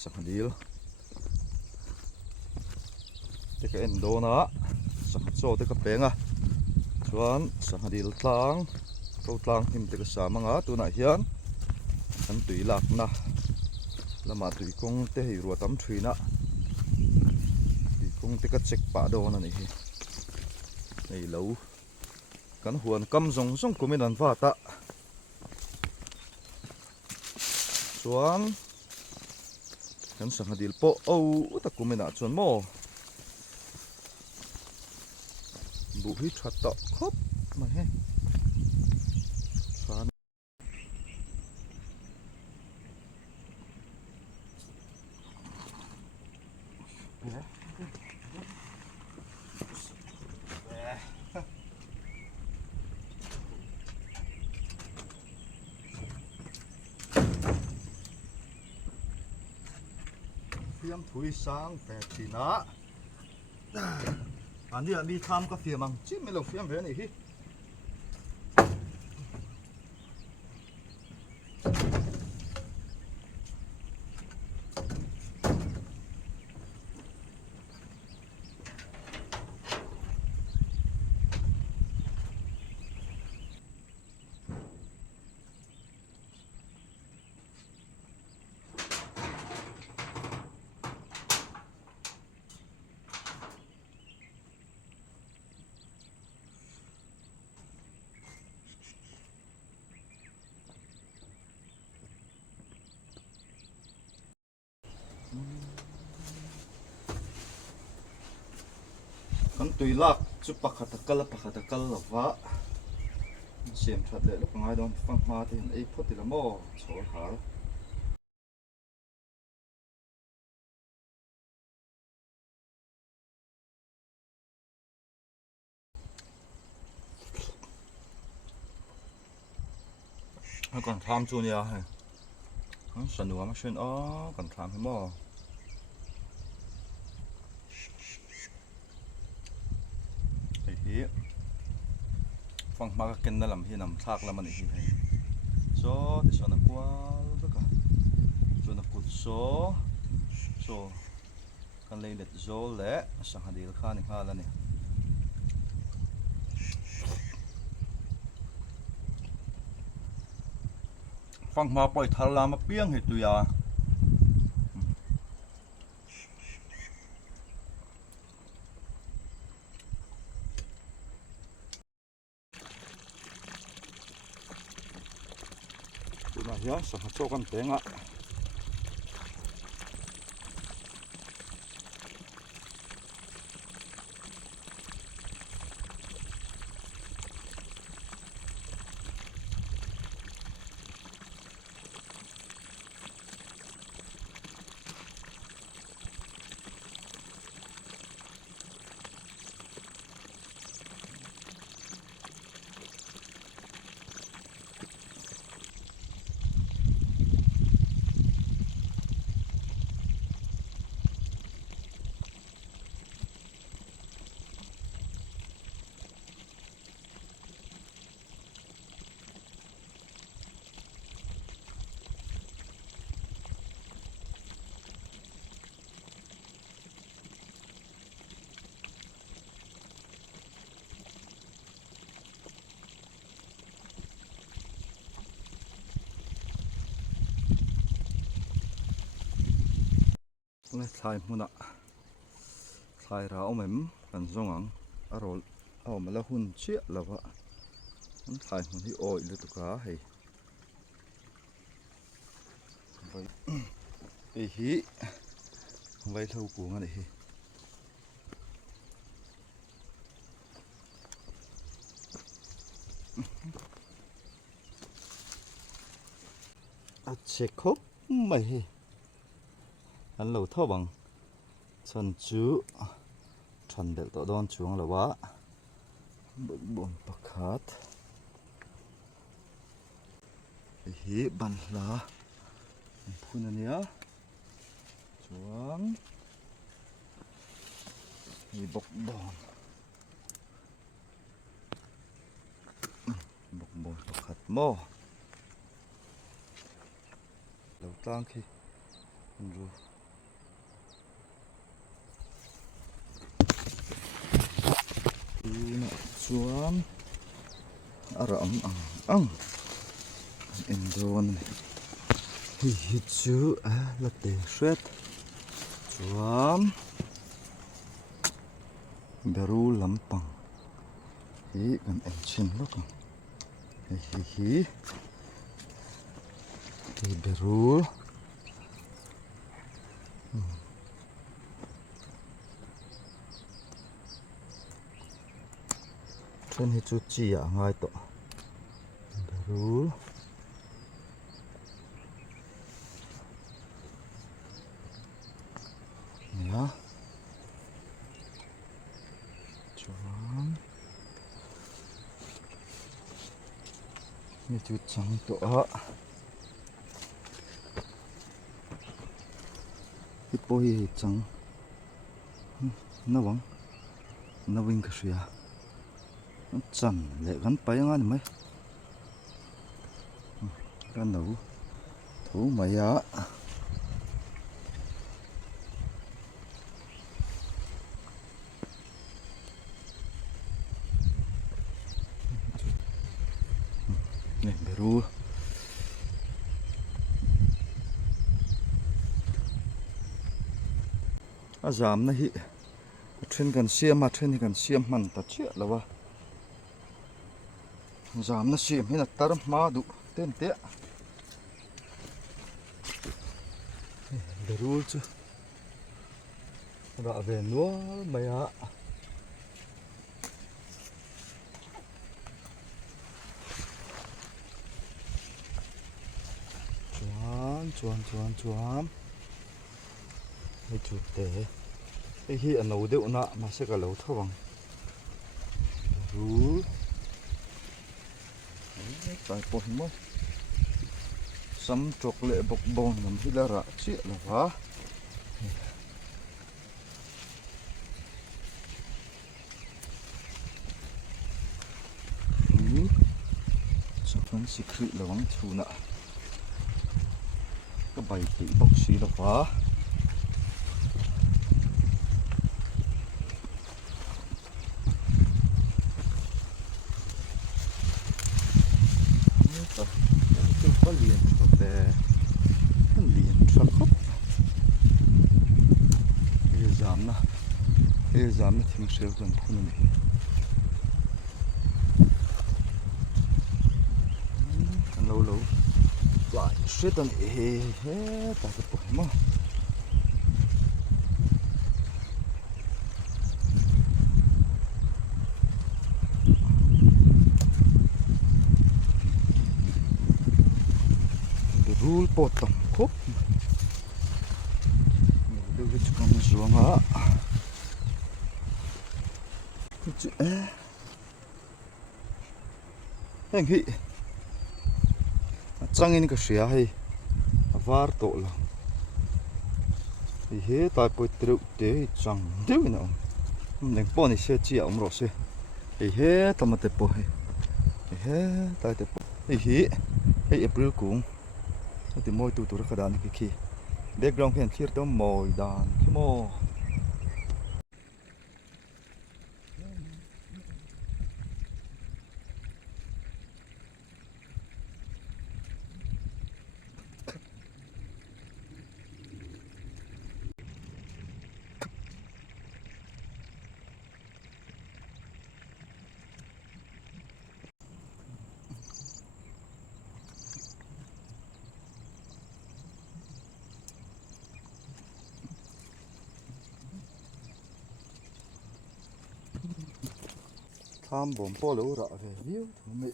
sang dil te ka endo na sang chaw te ka penga chuan sang dil tlang to tlang him te ka samanga tuna hian an tui lak na lama tui kong te hei ruatam thina tui kong te ka check pa do na ni hi nei lo kan huan kam zong zong kumin an vata chuan kan sang dil po ta kumina chuan mo bu hi that to khawp ma he chuan phiam thui sang pe thina anh đi tham có phiền bằng chứ mấy lộc phiền về này hi kan tui lak chu pakhatakal lawa siam that le lúc ngai don phang ma te ei photi la mo chhor har còn tham chu nia hay sanu ma shen a còn tham he mo hi phang ma ka ken na lam hi nam thak lam ani hi so ti so na kwal ka chu na kut so kan le let zo le sang hadil kha ni ha la ni phang ma poi thar la ma piang hi tu ya ya sang chaw kan penga Thlai muna Thlai ra omem kan zongang arol awmala hun chia lawa Thlai mun hi oi le tuka hei hi vai thau ku ngani hi a che khawp mai hi an lo tho bằng chân chú chân del to don chuang lawa bom pakhat hi ban la phun ania chuang hi bok bon pakhat mo lo tlang khi ru na chuan ara ang endon hi chu a la te hret chuan beru lampang hi kan en chin lo kan hi beru trên hi chu chi a ngai to beru ya chuan ni chu chang to a hi po hi chang nawang nawing ka ria chan le gan pai nga ni mai kan no thu maya ne beru a zam na hi thren kan siam a thren hi kan siam man ta chia lawa zam na siam hi na tar ma du ten te beru chu ra ve nual maya chuan hi chu te hi an lo deuh na ma se ka lo thawang ru tai po hi mo sam trok le bok bon ngam hi la ra chi la wa secret lawang thuna ka bai ti bok si la wa liền để liền sắp khóc bây giờ giảm nó thêm sớm gần không này lâu lại suýt tận hết tại cái bụi mà rule potong khawp đưa cái con xuống á anh hị trăng in cái xía hay var tổ là thì hết tại bồi tiêu tế trăng tiêu nào mình bỏ này xe chia ông rồi xe thì hết tao mà tập bồi thì hết tại tập thì hết April cũng thì môi tụ ra cái đàn cái kia background hiện clear to mồi đàn cái mò tham bổn po lấu rạ về view thú mẹ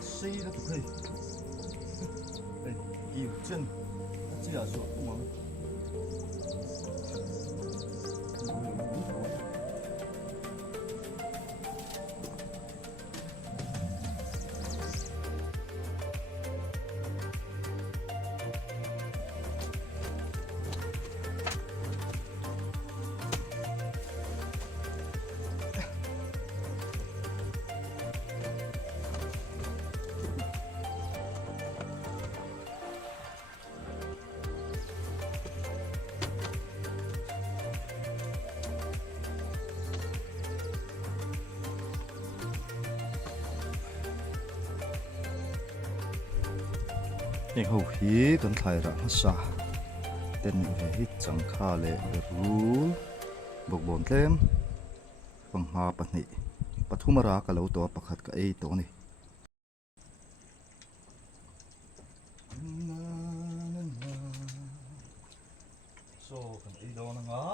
xây ra tụi đây nhiều chân chỉ là ruộng không ạ ยังหูฮีกันไทยรักษาเต้นเฮจังคาเลเดรูบกบนเต็มฟังมาปนิปทุมรากะเลวตัวประคัดกับไอตัวนี้โซ่กันไอโดนงะ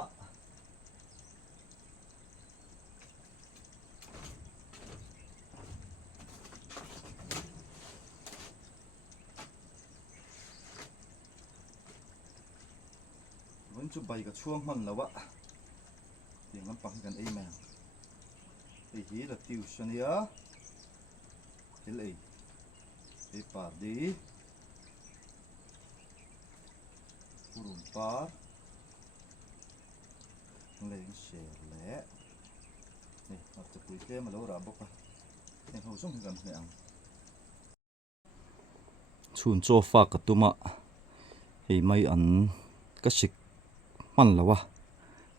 วันจุบใบกับช่วงมันแล้ววะเดี๋ยวมันปังกันไอแมงไอฮีละติวชนียเฮลไอปาดีปุรุมปาเลี้ยงเชลเล่นี่เราจะปุยเต้มาแล้วราบกะยังเขาส่งกันเนี่ยชุนโจฟากกับตุมะไอไม่อันก็สิกมันแล้ววะ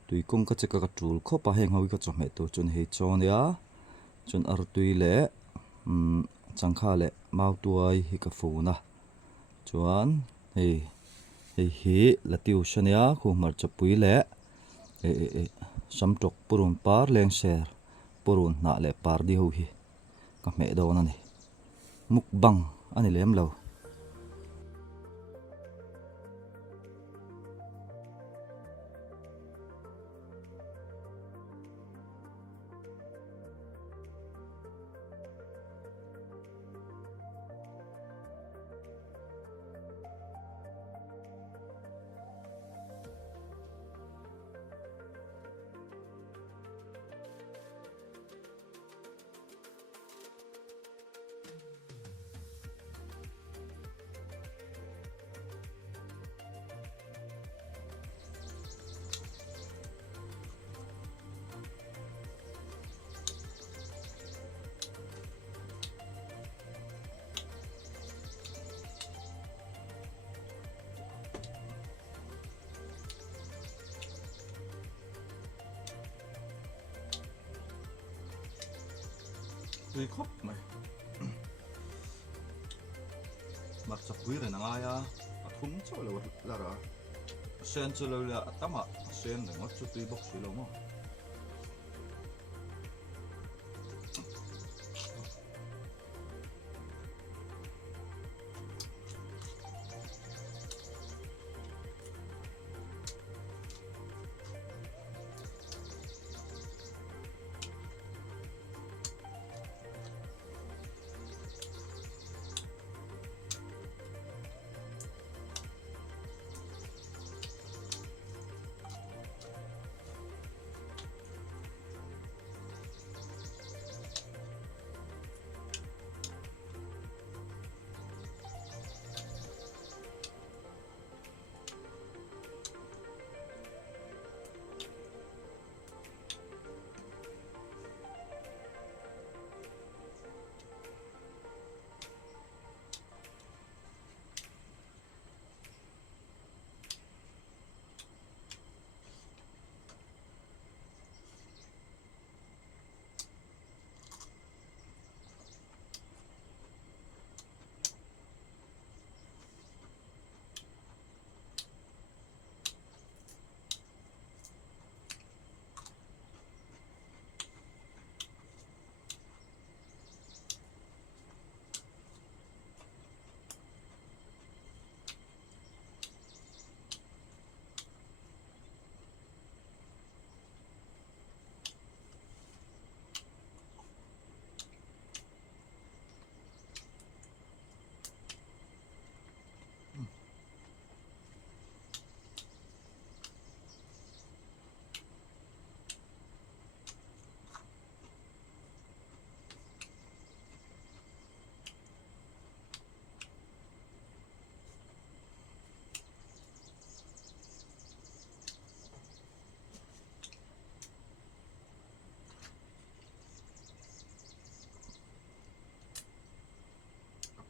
ตุยกงก็จะกระจูลเข้าไปแหงเขาก็จะเม็ดตัวจนเฮจอนยาจนอรุตุยเล่จังค่าเล่มาตัวไอกับฟูนะจวนเฮละติวชนียคู่มาจะปุยเล่สัมจกปุรุนปาร์เลงเชอร์ปุรุนน่าเล่ปาร์ดีหูฮีก็เม็ดโดนนั่นนี่มุกบังอันนี้เล่มเราตุยครบไหมมาจะปุยเลยนะไงอ่ะทุ่มเจ้าเลยว่าละระเซนจะเลยละตั้มอ่ะเซนเนี่ยมันจะตุยบอกสิเรามั้ง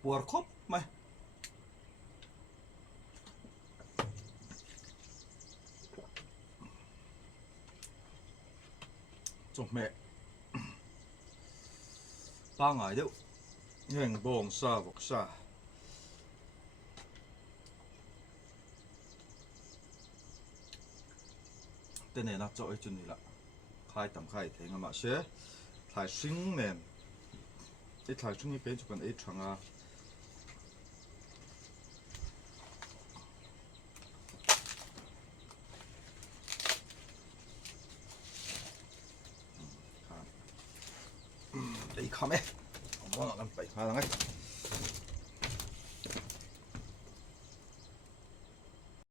ปวดครบไหมจบแม่ป้าไงเดี๋ยวแห่งบองซาบอกซา tên này nó trội chân này là khai tầm khai thế mà sẽ thải sinh men cái thải sinh như bên chụp còn ít thằng à đây khăm ấy không có làm phải khai thằng ấy